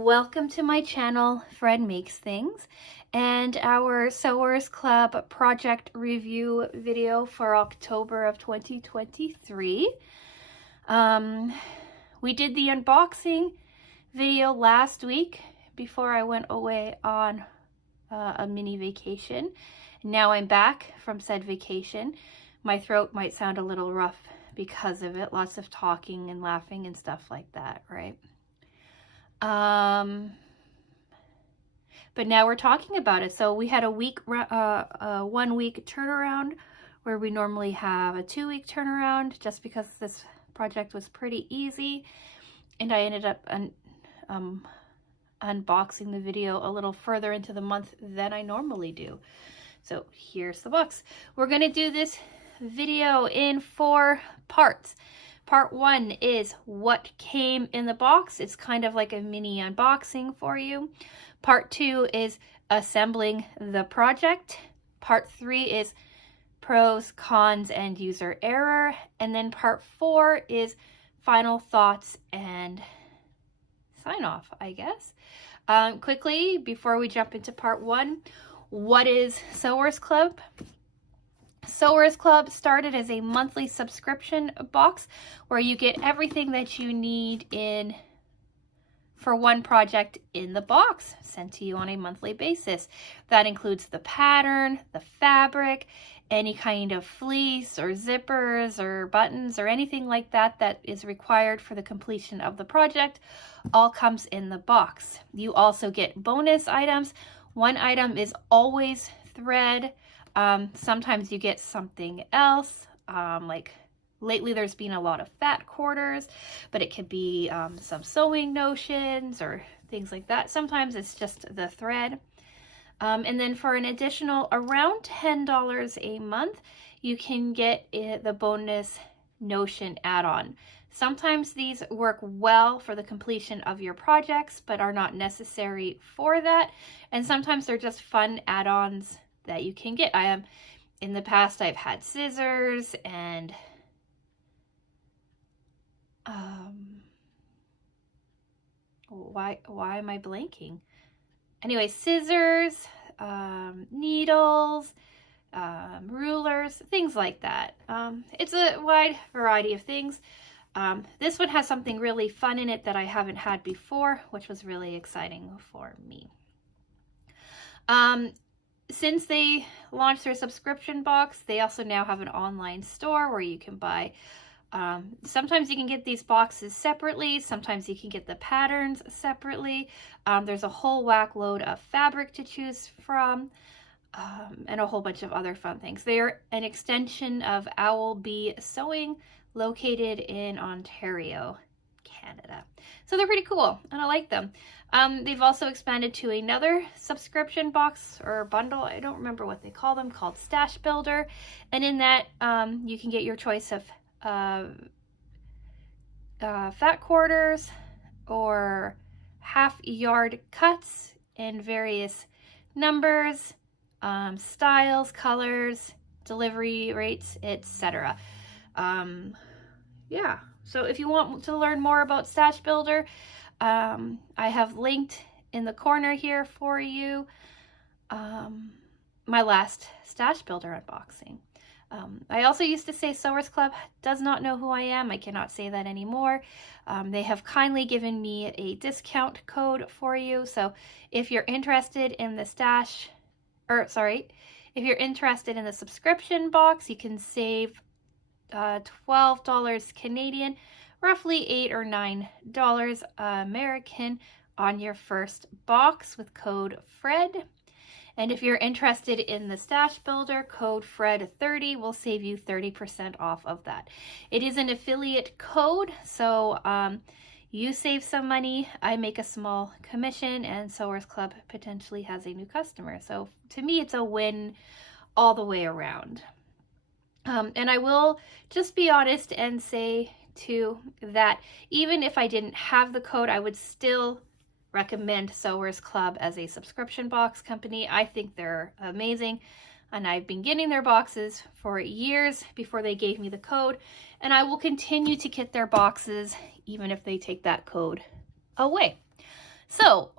welcome to my channel, Fred Makes Things, and our Sewers Club project review video for October of 2023. We did the unboxing video last week before I went away on a mini vacation. Now I'm back from said vacation. My throat might sound a little rough because of it. Lots of talking and laughing and stuff like that, right? But now we're talking about it. So we had a 1 week turnaround where we normally have a 2 week turnaround, just because this project was pretty easy. And I ended up unboxing the video a little further into the month than I normally do. So here's the box. We're going to do this video in 4 parts. Part 1 is what came in the box. It's kind of like a mini unboxing for you. Part 2 is assembling the project. Part 3 is pros, cons, and user error. And then part 4 is final thoughts and sign off, I guess. Quickly, before we jump into part 1, what is Sewers Club? Sewers Club started as a monthly subscription box where you get everything that you need for one project in the box sent to you on a monthly basis. That includes the pattern, the fabric, any kind of fleece or zippers or buttons or anything like that that is required for the completion of the project. All comes in the box. You also get bonus items. One item is always thread. Sometimes you get something else, like lately there's been a lot of fat quarters, but it could be some sewing notions or things like that. Sometimes it's just the thread. And then for an additional around $10 a month, you can get the bonus notion add-on. Sometimes these work well for the completion of your projects, but are not necessary for that. And sometimes they're just fun add-ons that you can get. In the past, I've had scissors and why am I blanking? Anyway, scissors, needles, rulers, things like that. It's a wide variety of things. This one has something really fun in it that I haven't had before, which was really exciting for me. Since they launched their subscription box, they also now have an online store where you can buy. Sometimes you can get these boxes separately. Sometimes you can get the patterns separately. There's a whole whack load of fabric to choose from, and a whole bunch of other fun things. They're an extension of Owl Bee Sewing, located in Ontario, Canada. So they're pretty cool, and I like them. They've also expanded to another subscription box or bundle, I don't remember what they call them, called Stash Builder. And in that, you can get your choice of fat quarters or half-yard cuts in various numbers, styles, colors, delivery rates, etc. Yeah, so if you want to learn more about Stash Builder, I have linked in the corner here for you my last Stash Builder unboxing. I also used to say Sewers Club does not know who I am. I cannot say that anymore. They have kindly given me a discount code for you. So if you're interested in the if you're interested in the subscription box, you can save $12 Canadian, roughly $8 or $9 American on your first box with code FRED. And if you're interested in the Stash Builder, code FRED30 will save you 30% off of that. It is an affiliate code, so you save some money, I make a small commission, and Sewers Club potentially has a new customer. So to me, it's a win all the way around. And I will just be honest and say too that even if I didn't have the code, I would still recommend Sewers Club as a subscription box company. I think they're amazing, and I've been getting their boxes for years before they gave me the code, and I will continue to get their boxes even if they take that code away. So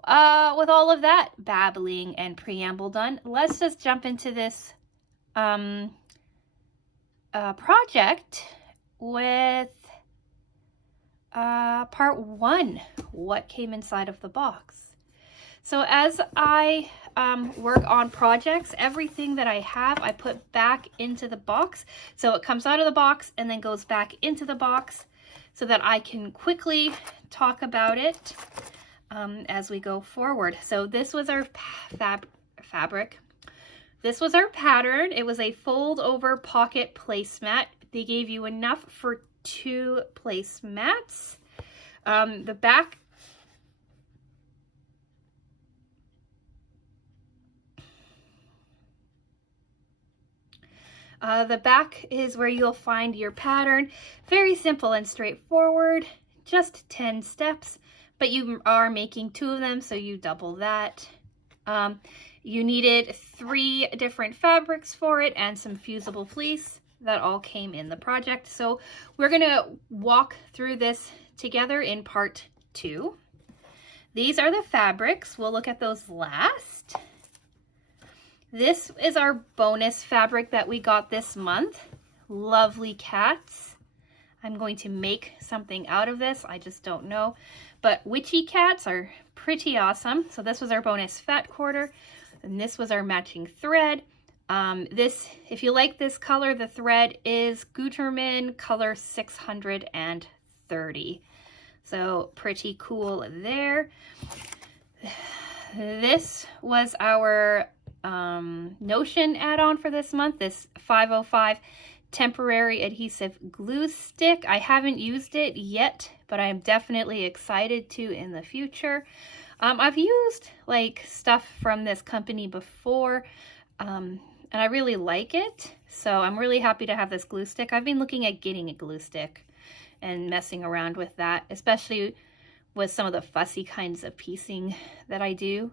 with all of that babbling and preamble done, let's just jump into this project with part 1, what came inside of the box. So as I work on projects, everything that I have, I put back into the box. So it comes out of the box and then goes back into the box so that I can quickly talk about it as we go forward. So this was our fabric. This was our pattern. It was a fold over pocket placemat. They gave you enough for 2 placemats. The back is where you'll find your pattern. Very simple and straightforward, just 10 steps, but you are making 2 of them, so you double that. You needed 3 different fabrics for it and some fusible fleece. That all came in the project. So we're gonna walk through this together in part 2. These are the fabrics. We'll look at those last. This is our bonus fabric that we got this month. Lovely cats. I'm going to make something out of this. I just don't know. But witchy cats are pretty awesome. So this was our bonus fat quarter. And this was our matching thread. If you like this color, the thread is Gutermann color 630. So pretty cool there. This was our Notion add-on for this month, this 505 temporary adhesive glue stick. I haven't used it yet, but I'm definitely excited to in the future. I've used like stuff from this company before, and I really like it. So I'm really happy to have this glue stick. I've been looking at getting a glue stick and messing around with that, especially with some of the fussy kinds of piecing that I do.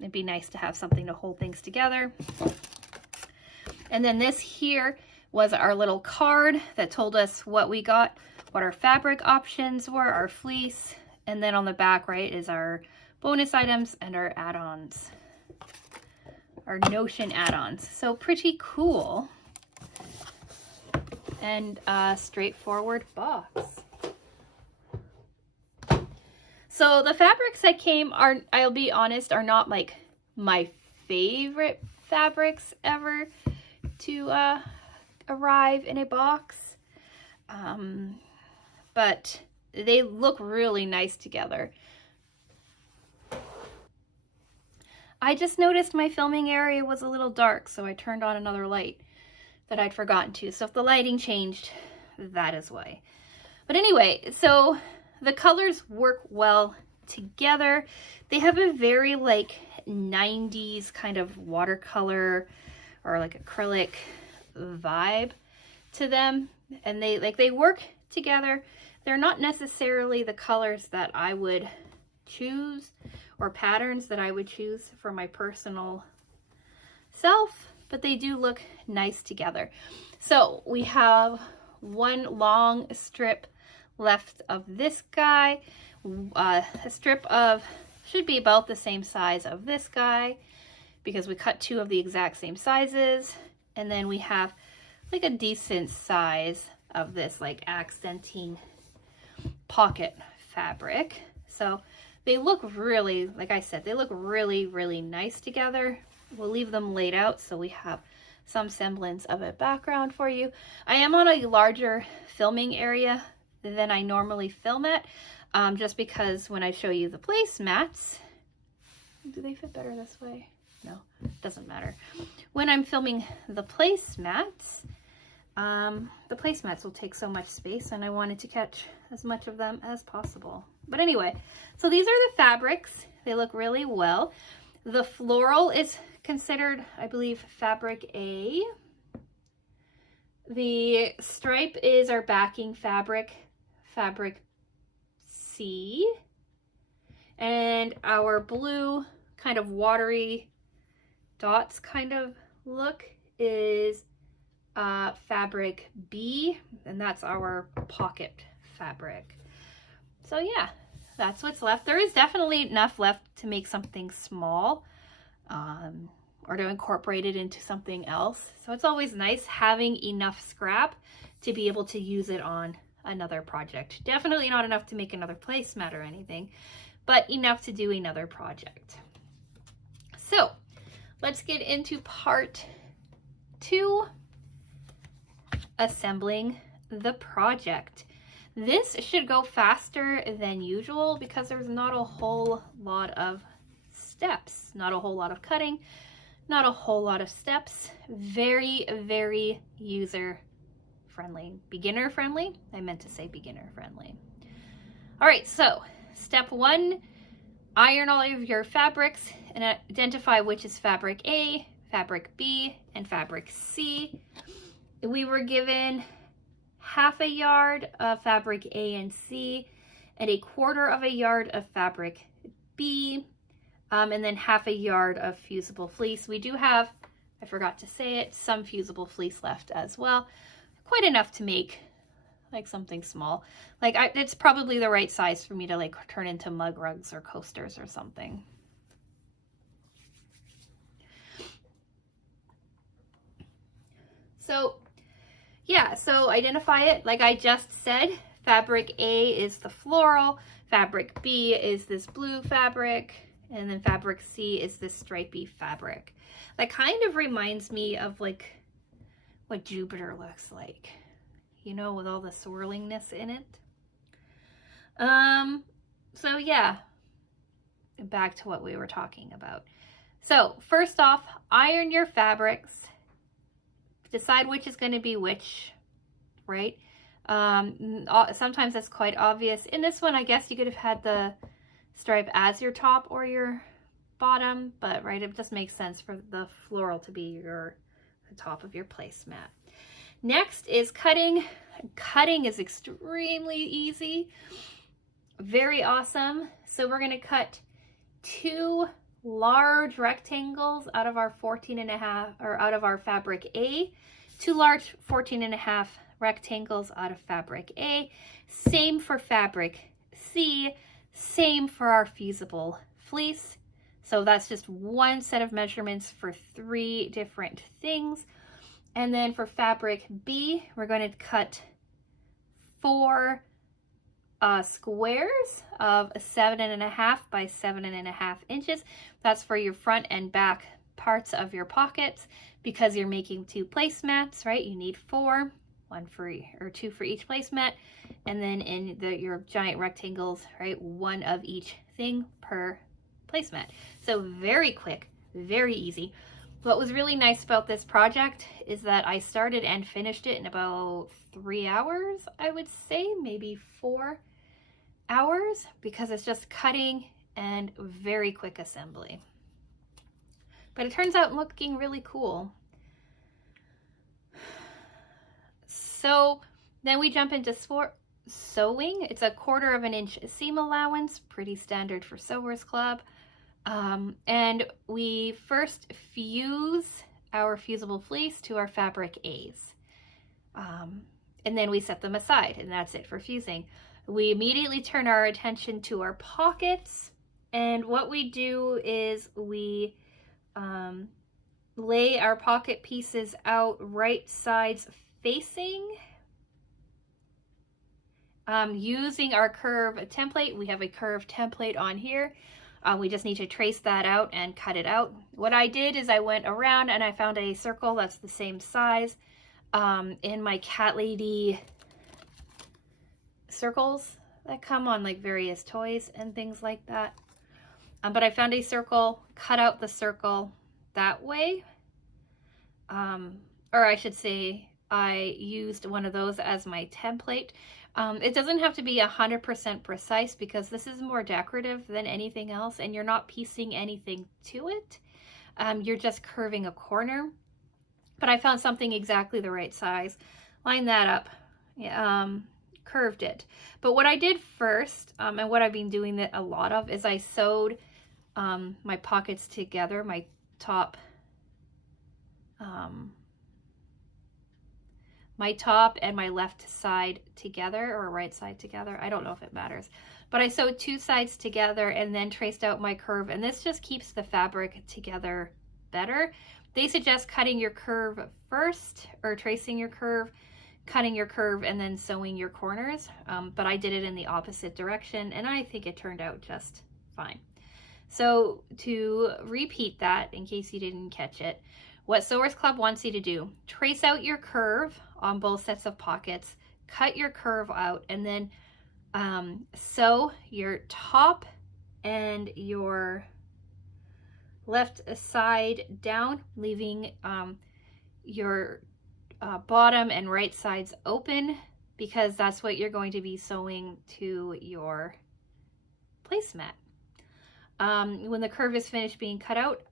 It'd be nice to have something to hold things together. And then this here was our little card that told us what we got, what our fabric options were, our fleece, and then on the back, right, is our bonus items and our add-ons, our Notion add-ons. So pretty cool and straightforward box. So the fabrics that came are, I'll be honest, are not like my favorite fabrics ever to arrive in a box. But they look really nice together. I just noticed my filming area was a little dark, so I turned on another light that I'd forgotten to. So if the lighting changed, that is why. But anyway, so the colors work well together. They have a very like 90s kind of watercolor or like acrylic vibe to them, and they work together. They're not necessarily the colors that I would choose or patterns that I would choose for my personal self, but they do look nice together. So we have one long strip left of this guy, a strip of, should be about the same size of this guy because we cut 2 of the exact same sizes, and then we have like a decent size of this like accenting pocket fabric. So they look really, like I said, they look really, really nice together. We'll leave them laid out so we have some semblance of a background for you. I am on a larger filming area than I normally film at, just because when I show you the placemats, do they fit better this way? No, doesn't matter. When I'm filming the placemats will take so much space, and I wanted to catch as much of them as possible. But anyway, so these are the fabrics. They look really well. The floral is considered, I believe, fabric A. The stripe is our backing fabric, fabric C. And our blue kind of watery dots kind of look is fabric B, and that's our pocket fabric. So yeah, that's what's left. There is definitely enough left to make something small, or to incorporate it into something else. So it's always nice having enough scrap to be able to use it on another project. Definitely not enough to make another placemat or anything, but enough to do another project. So let's get into part 2, assembling the project. This should go faster than usual because there's not a whole lot of steps, not a whole lot of cutting, not a whole lot of steps. Very, very user friendly, beginner friendly. I meant to say beginner friendly. All right, so step 1, iron all of your fabrics and identify which is fabric A, fabric B, and fabric C. We were given half a yard of fabric A and C and a quarter of a yard of fabric B, and then half a yard of fusible fleece. We do have, I forgot to say it, some fusible fleece left as well. Quite enough to make like something small. Like it's probably the right size for me to like turn into mug rugs or coasters or something. So yeah, so identify it. Like I just said, fabric A is the floral, fabric B is this blue fabric, and then fabric C is this stripy fabric. That kind of reminds me of like what Jupiter looks like, you know, with all the swirlingness in it. So yeah, back to what we were talking about. So first off, iron your fabrics. Decide which is going to be which, right? Sometimes that's quite obvious. In this one, I guess you could have had the stripe as your top or your bottom, but right, it just makes sense for the floral to be the top of your placemat. Next is cutting. Cutting is extremely easy, very awesome. So we're going to cut 2 large rectangles out of our 14.5, or out of our fabric A, 2 large 14.5 rectangles out of fabric A. Same for fabric C, same for our fusible fleece. So that's just one set of measurements for 3 different things. And then for fabric B, we're going to cut 4 squares of 7.5 by 7.5 inches. That's for your front and back parts of your pockets. Because you're making 2 placemats, right? You need 4, 2 for each placemat, and then in your giant rectangles, right? 1 of each thing per placemat. So very quick, very easy. What was really nice about this project is that I started and finished it in about 3 hours, I would say, maybe 4 hours, because it's just cutting and very quick assembly. But it turns out looking really cool. So then we jump into sewing. It's a 1/4 inch seam allowance, pretty standard for Sewers Club. And we first fuse our fusible fleece to our fabric A's. And then we set them aside, and that's it for fusing. We immediately turn our attention to our pockets, and what we do is we lay our pocket pieces out right sides facing, using our curve template. We have a curved template on here. We just need to trace that out and cut it out. What I did is I went around and I found a circle that's the same size in my Cat Lady circles that come on like various toys and things like that. But I found a circle, cut out the circle that way. Or I should say I used one of those as my template. It doesn't have to be 100% precise because this is more decorative than anything else, and you're not piecing anything to it. You're just curving a corner. But I found something exactly the right size, lined that up, curved it. But what I did first, and what I've been doing a lot of, is I sewed my pockets together, my top and my left side together, or right side together. I don't know if it matters. but I sewed 2 sides together and then traced out my curve, and this just keeps the fabric together better. They suggest cutting your curve first, or tracing your curve, cutting your curve, and then sewing your corners, but I did it in the opposite direction, and I think it turned out just fine. So to repeat that, in case you didn't catch it, what Sewers Club wants you to do, trace out your curve on both sets of pockets, cut your curve out, and then sew your top and your left side down, leaving your bottom and right sides open, because that's what you're going to be sewing to your placemat. When the curve is finished being cut out,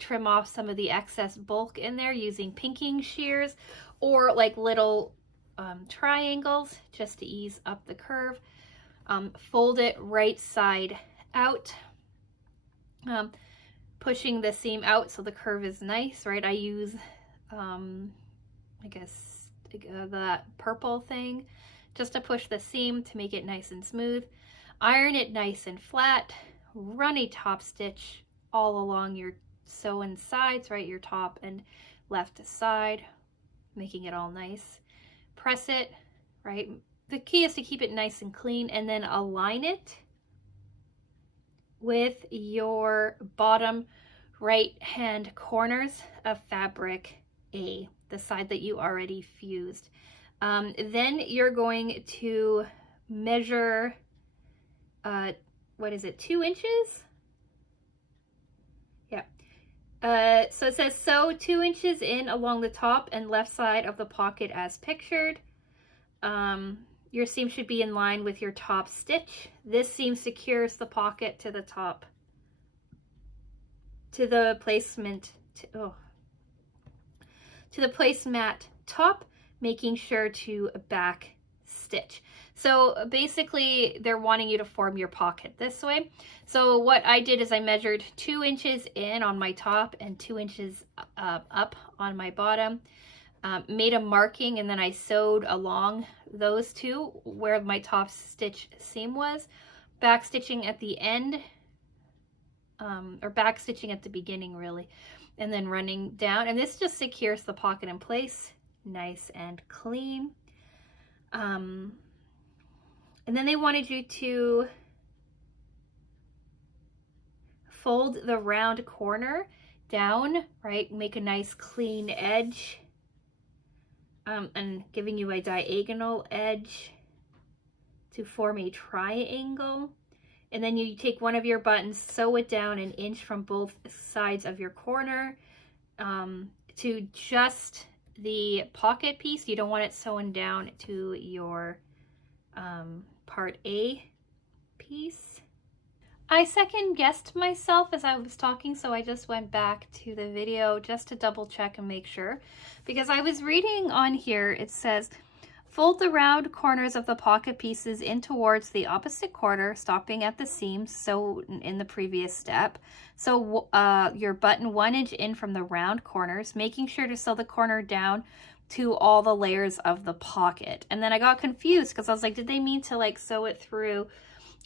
trim off some of the excess bulk in there using pinking shears or like little triangles just to ease up the curve. Fold it right side out, pushing the seam out so the curve is nice, right? I use, I guess, that purple thing just to push the seam to make it nice and smooth. Iron it nice and flat. Run a top stitch all along your sewn sides, right? Your top and left side, making it all nice. Press it, right? The key is to keep it nice and clean, and then align it with your bottom right hand corners of fabric A, the side that you already fused. Then you're going to measure, what is it, 2 inches? Yeah. So it says sew 2 inches in along the top and left side of the pocket as pictured. Your seam should be in line with your top stitch. This seam secures the pocket to the top, to the placement, to the placemat top, making sure to back stitch. So basically they're wanting you to form your pocket this way. So what I did is I measured 2 inches in on my top and 2 inches up on my bottom, made a marking, and then I sewed along those two where my top stitch seam was, back stitching at the end, or back stitching at the beginning really, and then running down, and this just secures the pocket in place nice and clean. And then they wanted you to fold the round corner down, right? Make a nice clean edge, and giving you a diagonal edge to form a triangle. And then you take one of your buttons, sew it down 1 inch from both sides of your corner to just the pocket piece. You don't want it sewn down to your part A piece. I second guessed myself as I was talking, so I just went back to the video just to double check and make sure, because I was reading on here, it says fold the round corners of the pocket pieces in towards the opposite corner, stopping at the seams, so in the previous step. So your button 1 inch in from the round corners, making sure to sew the corner down to all the layers of the pocket. And then I got confused because I was like, did they mean to like sew it through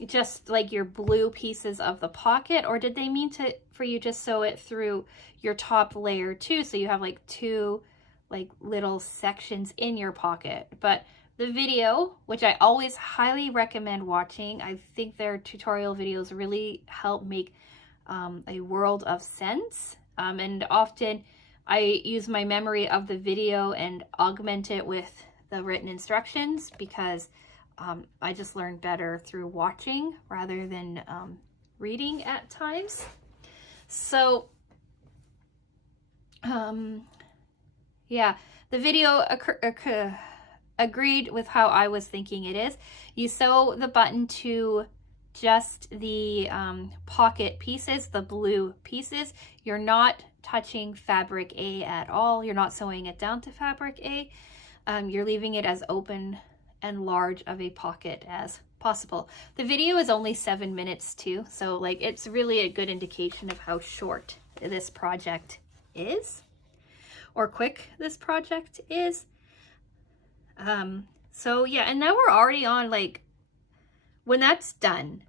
just like your blue pieces of the pocket, or did they mean for you to sew it through your top layer too, so you have like 2 like little sections in your pocket? But the video, which I always highly recommend watching, I think their tutorial videos really help make a world of sense, and often I use my memory of the video and augment it with the written instructions, because I just learn better through watching rather than reading at times. So yeah, the video agreed with how I was thinking it is. You sew the button to just the pocket pieces, the blue pieces. You're not touching fabric A at all. You're not sewing it down to fabric A. You're leaving it as open and large of a pocket as possible. The video is only 7 minutes too, so like it's really a good indication of how short this project is, or quick this project is. So yeah, and now we're already on like when that's done,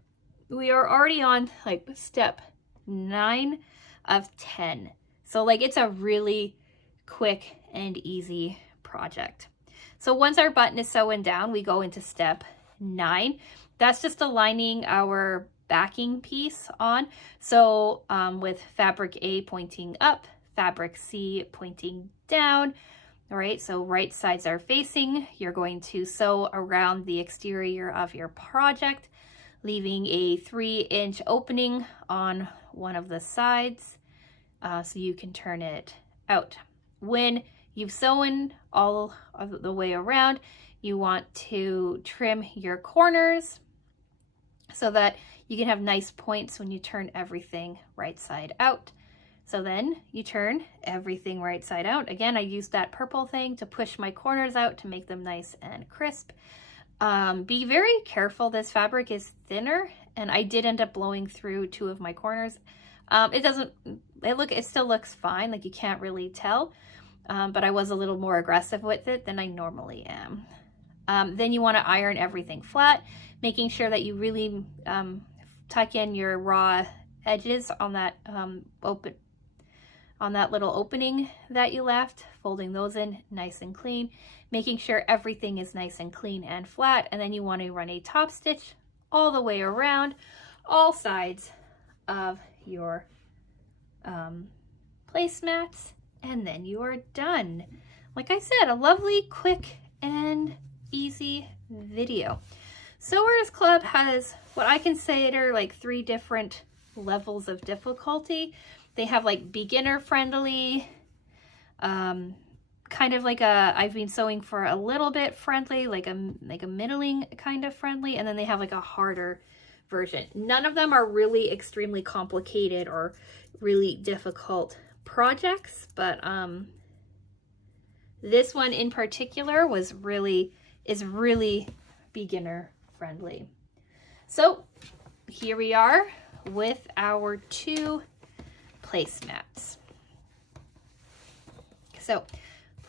we are already on like step 9 of 10. So like it's a really quick and easy project. So once our button is sewn down, we go into step 9. That's just aligning our backing piece on. So with fabric A pointing up, fabric C pointing down. All right, so right sides are facing. You're going to sew around the exterior of your project, leaving a 3-inch opening on one of the sides so you can turn it out. When you've sewn all of the way around, you want to trim your corners so that you can have nice points when you turn everything right side out. So then you turn everything right side out. Again, I used that purple thing to push my corners out to make them nice and crisp. Be very careful. This fabric is thinner, and I did end up blowing through 2 of my corners. It still looks fine, like you can't really tell, but I was a little more aggressive with it than I normally am. Then you want to iron everything flat, making sure that you really tuck in your raw edges on that little opening that you left, folding those in nice and clean, making sure everything is nice and clean and flat. And then you want to run a top stitch all the way around all sides of your placemats, and then you are done. Like I said, a lovely, quick, and easy video. Sewers Club has what I consider like 3 different levels of difficulty. They have like beginner friendly, kind of like a I've been sewing for a little bit friendly, like a middling kind of friendly, and then they have like a harder version. None of them are really extremely complicated or really difficult projects, but this one in particular is really beginner friendly. So here we are with our 2 placemats. So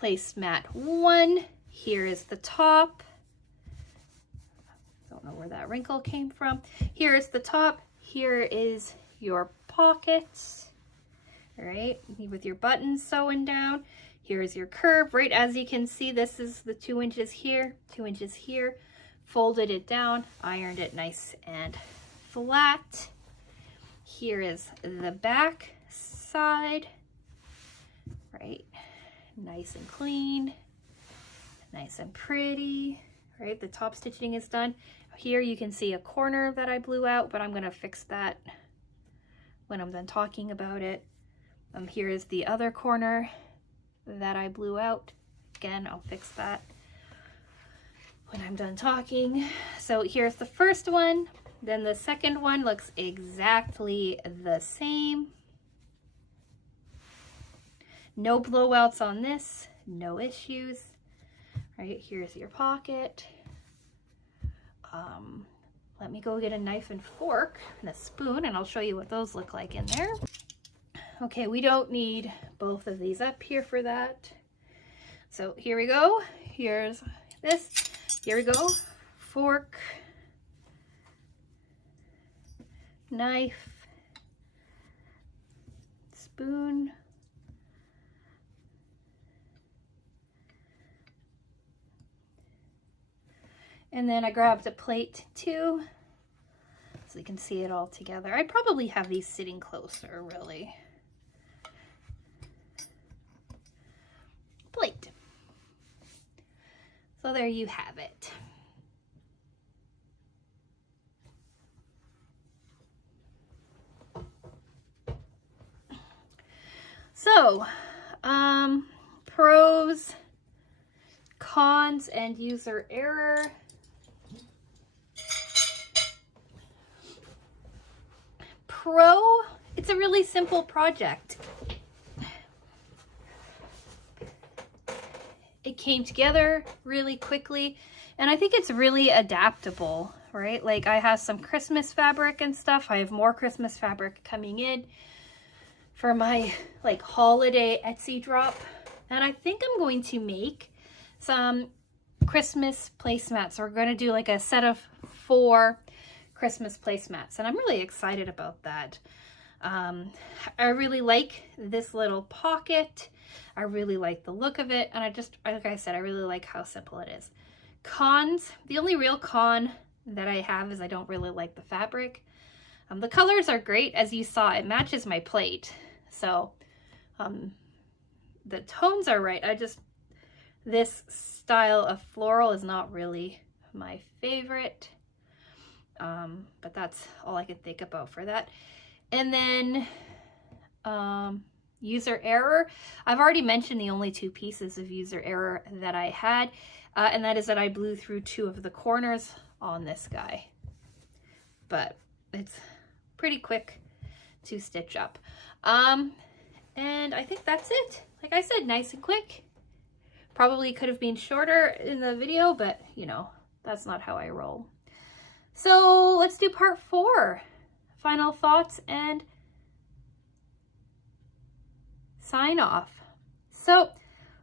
placemat 1, here is the top. Don't know where that wrinkle came from. Here is the top. Here is your pockets. All right, with your buttons sewn down. Here is your curve. Right, as you can see, this is the 2 inches here, 2 inches here. Folded it down, ironed it nice and flat. Here is the back side, right? Nice and clean, nice and pretty, right? The top stitching is done. Here you can see a corner that I blew out, but I'm gonna fix that when I'm done talking about it. Here is the other corner that I blew out. Again, I'll fix that when I'm done talking. So here's the first one. Then the second one looks exactly the same. No blowouts on this, no issues. Right, here's your pocket. Let me go get a knife and fork and a spoon, and I'll show you what those look like in there. Okay, we don't need both of these up here for that. So here we go. Here's this. Here we go. Fork, knife, spoon, and then I grabbed a plate too, so you can see it all together. I'd probably have these sitting closer, really. Plate. So there you have it. So, pros, cons, and user error. Pro, it's a really simple project. It came together really quickly, and I think it's really adaptable, right? Like I have some Christmas fabric and stuff. I have more Christmas fabric coming in for my like holiday Etsy drop. And I think I'm going to make some Christmas placemats. So we're going to do like a set of 4 Christmas placemats, and I'm really excited about that. I really like this little pocket. I really like the look of it, and like I said, I really like how simple it is. Cons, the only real con that I have is I don't really like the fabric. The colors are great, as you saw, it matches my plate. So the tones are right. This style of floral is not really my favorite. But that's all I can think about for that. And then user error. I've already mentioned the only 2 pieces of user error that I had, and that is that I blew through 2 of the corners on this guy. But it's pretty quick to stitch up. And I think that's it. Like I said, nice and quick. Probably could have been shorter in the video, but you know, that's not how I roll. So let's do part 4. Final thoughts and sign off. So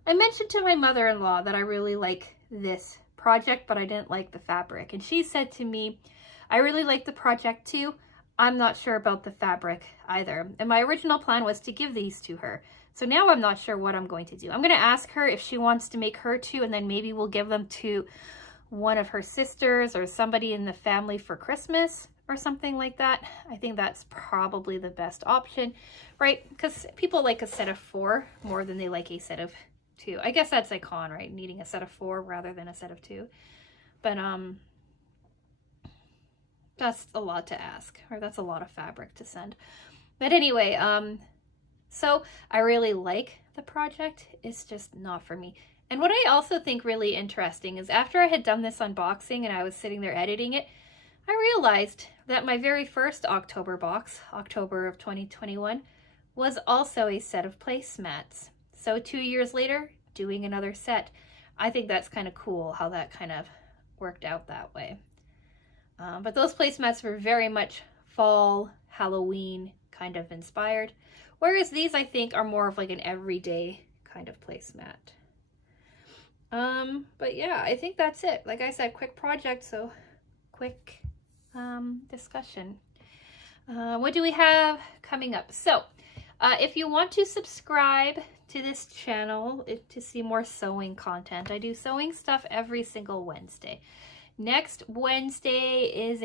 I mentioned to my mother-in-law that I really like this project, but I didn't like the fabric. And she said to me, I really like the project too. I'm not sure about the fabric either. And my original plan was to give these to her. So now I'm not sure what I'm going to do. I'm going to ask her if she wants to make her 2, and then maybe we'll give them to one of her sisters or somebody in the family for Christmas or something like that. I think that's probably the best option, right? Because people like a set of 4 more than they like a set of 2. I guess that's a con, right? Needing a set of 4 rather than a set of 2. But that's a lot to ask, or that's a lot of fabric to send. But anyway, so I really like the project. It's just not for me. And what I also think really interesting is after I had done this unboxing and I was sitting there editing it, I realized that my very first October box, October of 2021, was also a set of placemats. So 2 years later, doing another set. I think that's kind of cool how that kind of worked out that way. But those placemats were very much fall, Halloween kind of inspired. Whereas these, I think, are more of like an everyday kind of placemat. But yeah, I think that's it. Like I said, quick project, so quick discussion. What do we have coming up? So if you want to subscribe to this channel to see more sewing content, I do sewing stuff every single Wednesday. Next Wednesday is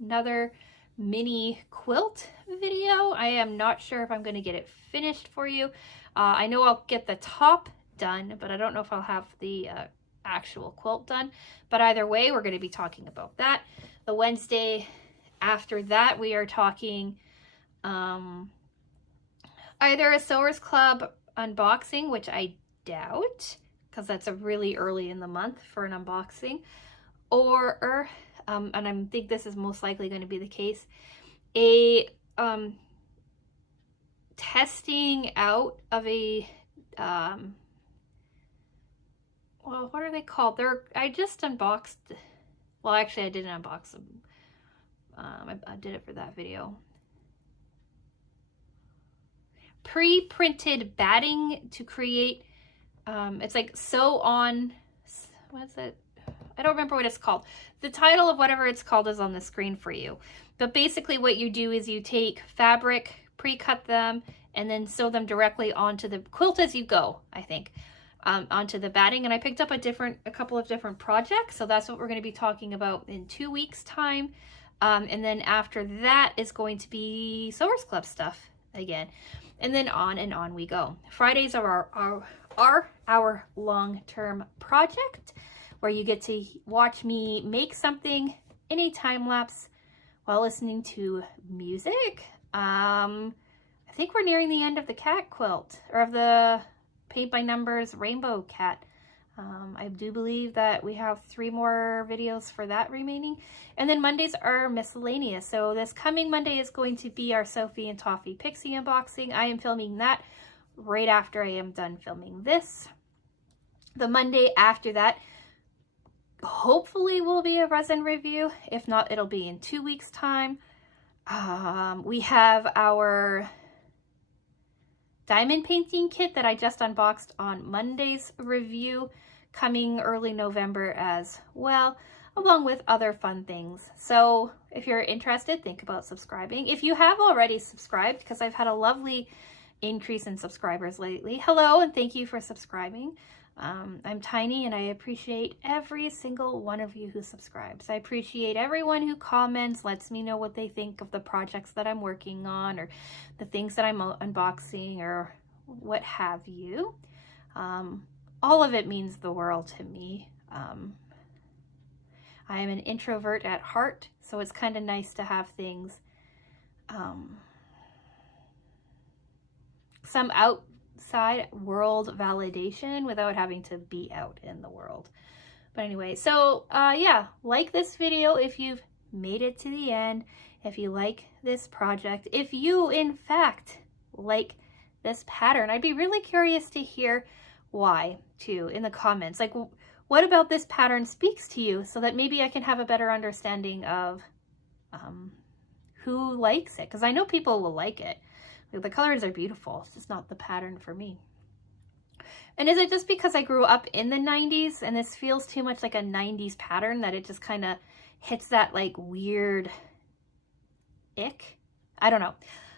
another mini quilt video. I am not sure if I'm going to get it finished for you. I know I'll get the top done, but I don't know if I'll have the actual quilt done. But either way, we're going to be talking about that. The Wednesday after that, we are talking either a Sewers Club unboxing, which I doubt, because that's a really early in the month for an unboxing, or and I think this is most likely going to be the case, a testing out of a well, what are they called? I just unboxed, well, actually I didn't unbox them. I did it for that video. Pre-printed batting to create, it's like sew on, what is it? I don't remember what it's called. The title of whatever it's called is on the screen for you. But basically what you do is you take fabric, pre-cut them, and then sew them directly onto the quilt as you go, I think, onto the batting. And I picked up a couple of different projects. So that's what we're going to be talking about in 2 weeks' time. And then after that is going to be Sewers Club stuff again. And then on we go. Fridays are our long-term project, where you get to watch me make something in a time lapse while listening to music. I think we're nearing the end of the cat quilt, or of the Paint by Numbers Rainbow Cat. I do believe that we have 3 more videos for that remaining. And then Mondays are miscellaneous. So this coming Monday is going to be our Sophie and Toffee Pixie unboxing. I am filming that right after I am done filming this. The Monday after that, hopefully will be a resin review. If not, it'll be in 2 weeks' time. We have our diamond painting kit that I just unboxed on Monday's review coming early November as well. along with other fun things. So if you're interested, think about subscribing. If you have already subscribed, because I've had a lovely increase in subscribers lately, hello and thank you for subscribing. I'm Tiny and I appreciate every single one of you who subscribes. I appreciate everyone who comments, lets me know what they think of the projects that I'm working on or the things that I'm unboxing or what have you. All of it means the world to me. I am an introvert at heart, so it's kind of nice to have things, some outside world validation without having to be out in the world. But anyway, so yeah, like this video if you've made it to the end, if you like this project, if you in fact like this pattern. I'd be really curious to hear why too in the comments. Like, what about this pattern speaks to you so that maybe I can have a better understanding of who likes it, because I know people will like it. The colors are beautiful. It's just not the pattern for me. And is it just because I grew up in the 90s and this feels too much like a 90s pattern that it just kind of hits that like weird ick? I don't know.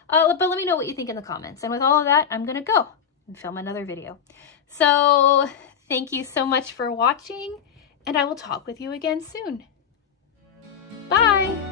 But let me know what you think in the comments. And with all of that, I'm going to go and film another video. So thank you so much for watching, and I will talk with you again soon. Bye!